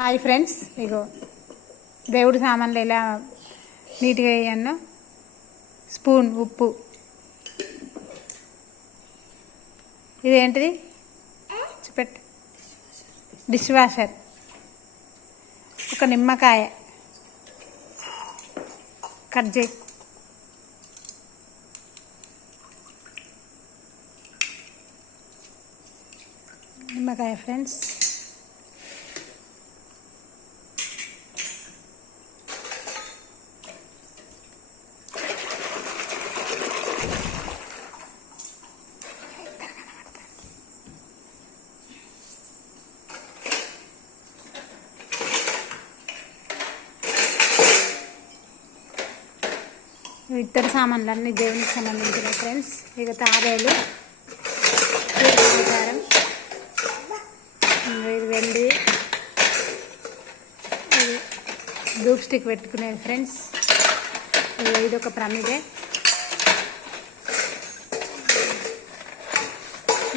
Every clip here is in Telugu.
హాయ్ ఫ్రెండ్స్ ఇగో దేవుడి సామాన్లు ఎలా నీట్గా వేయను స్పూన్ ఉప్పు. ఇదేంటిది? చూపెట్టు. డిష్ వాషర్ ఒక నిమ్మకాయ. కట్ చేయి. నిమ్మకాయ ఫ్రెండ్స్. ఇతర సామాన్లు అన్ని దేవునికి సంబంధించిన ఫ్రెండ్స్ ఇక తాబేలు. ఆకారం ఇది వెండి. ఇది ధూప్ స్టిక్ పెట్టుకునేది ఫ్రెండ్స్ ఇది ఒక ప్రమిదే.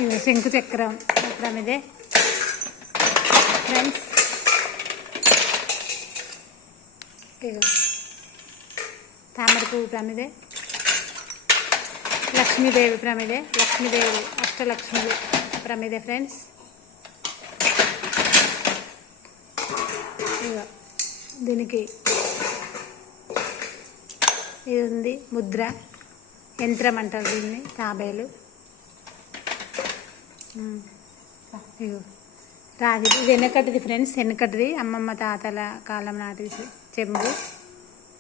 ఇది శంకు చక్రం ప్రమిదే. ఫ్రెండ్స్ ఇగో తామర పువ్వు ప్రమిదే. లక్ష్మీదేవి ప్రమిదే. లక్ష్మీదేవి అష్టలక్ష్మి ప్రమిదే ఫ్రెండ్స్. ఇగో దీనికి ఇది ఉంది ముద్ర యంత్రం అంటారు దీన్ని తాబేలు. ఇగో రాగి ఇది వెనకటిది ఫ్రెండ్స్ వెనకటిది అమ్మమ్మ తాతల కాలం నాటి చెంబు.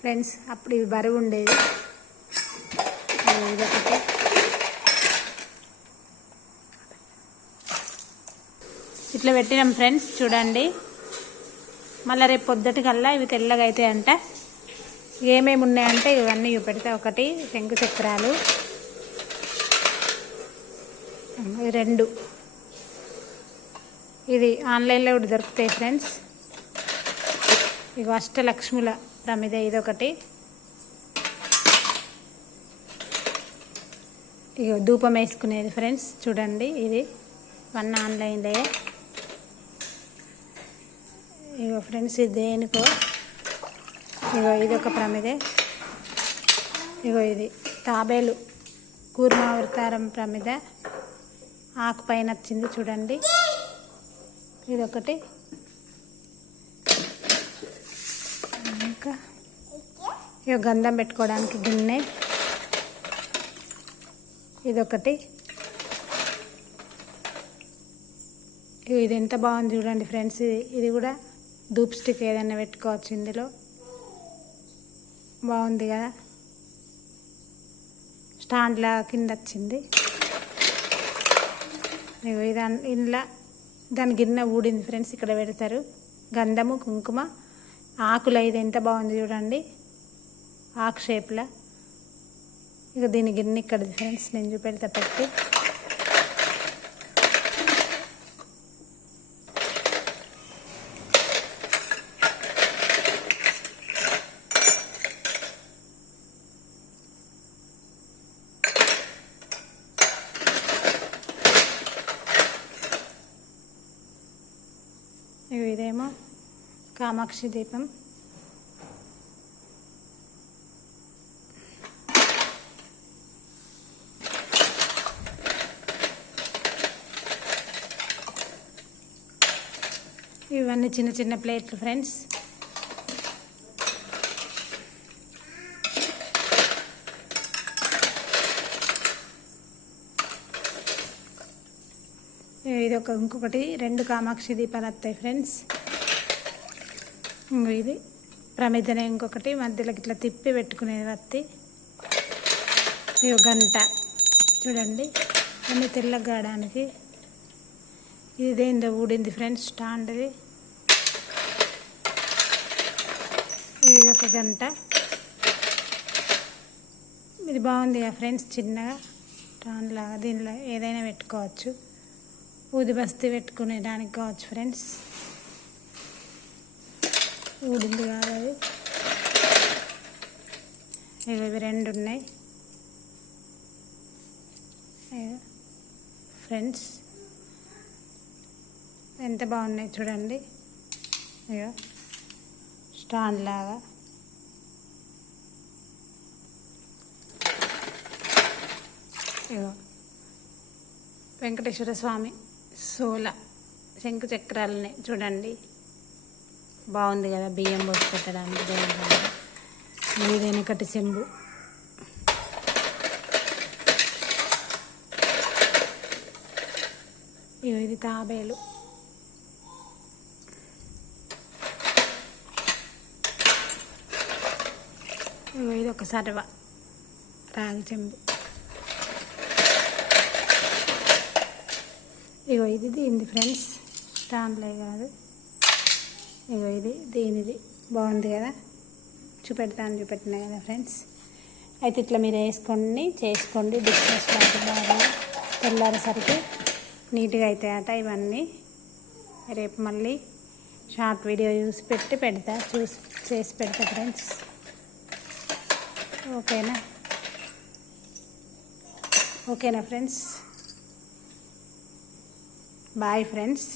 ఫ్రెండ్స్ అప్పుడు ఇవి బరువు ఉండేది. ఇదొకటి ఇట్లా పెట్టినాం ఫ్రెండ్స్ చూడండి. మళ్ళీ రేపు పొద్దుటి కల్లా ఇవి తెల్లగా అవుతాయంట ఏమేమి ఉన్నాయంటే ఇవన్నీ ఇవి పెడతా ఒకటి శంకు చక్రాలు. రెండు. ఇది ఆన్లైన్లో కూడా దొరుకుతాయి ఫ్రెండ్స్. ఇవి అష్టలక్ష్ముల ప్రమిద ఇదొకటి. ఇగో ధూపం వేసుకునేది ఫ్రెండ్స్ చూడండి ఇది. వన్ ఆన్లైన్లో ఇగో ఫ్రెండ్స్ ఇది దేనికో? ఇగో ఇది ఒక ప్రమిదే. ఇగో ఇది తాబేలు. కూర్మావృతారం ప్రమిద. ఆకు పైన వచ్చింది చూడండి. ఇదొకటి ఇంకా ఇక గంధం పెట్టుకోవడానికి గిన్నె. ఇదొకటి. ఇగో ఇది ఎంత బాగుంది చూడండి ఫ్రెండ్స్. ఇది ఇది కూడా ధూప్ స్టిక్ ఏదైనా పెట్టుకోవచ్చు ఇందులో. బాగుంది కదా. స్టాండ్లా కింద వచ్చింది. ఇగో ఇది ఇంట్లో దాని గిన్నె ఊడింది ఫ్రెండ్స్. ఇక్కడ పెడతారు. గంధము కుంకుమ ఆకులు ఇది ఎంత బాగుంది చూడండి. ఆక్ షేప్లో ఇక దీని గిన్నె ఇక్కడ ఫ్రెండ్స్ నేను చూపెడతా పెట్టి. ఇగో ఇదేమో కామాక్షి దీపం. ఇవన్నీ చిన్న చిన్న ప్లేట్లు ఫ్రెండ్స్. ఇది ఒక ఇంకొకటి రెండు కామాక్షి దీపాలు వస్తాయి ఫ్రెండ్స్. ఇది. ప్రమిదనే ఇంకొకటి మధ్యలోకి ఇట్లా తిప్పి పెట్టుకునేది వత్తి. ఇది గంట. చూడండి. అన్ని తెల్లగాడానికి. ఇదేందో ఊడింది ఫ్రెండ్స్ స్టాండ్ది. ఇది ఒక గంట. ఇది బాగుంది ఫ్రెండ్స్ చిన్నగా. స్టాండ్ లాగా దీనిలో ఏదైనా పెట్టుకోవచ్చు. ఊది బస్తి పెట్టుకునే దానికి కావచ్చు ఫ్రెండ్స్. ఊడింది కాదు అది. ఇవి రెండు ఉన్నాయి. ఫ్రెండ్స్ ఎంత బాగున్నాయి చూడండి. ఇగో స్టాండ్ లాగా. వెంకటేశ్వర స్వామి సోల శంకు చక్రాలని చూడండి. బాగుంది కదా బియ్యం పోసి పెట్టడానికి ఇది వెనకటి చెంబు. ఇది తాబేలు. ఇది ఒక సర్వ రాగి చెంబు. ఇగో ఇది దీనిది ఫ్రెండ్స్. స్టాంప్లే కాదు ఇగో ఇది దీనిది. బాగుంది కదా? చూపెడతాను చూపెట్టినా కదా ఫ్రెండ్స్? అయితే ఇట్లా మీరు వేసుకోండి చేసుకోండి. బిజినెస్ బాగా తెల్లారేసరికి నీట్గా అవుతాయట ఇవన్నీ. రేపు మళ్ళీ షార్ట్ వీడియో చూసి పెట్టి పెడతా చూసి చేసి పెడతా ఫ్రెండ్స్. ఓకేనా? ఓకేనా ఫ్రెండ్స్? Bye friends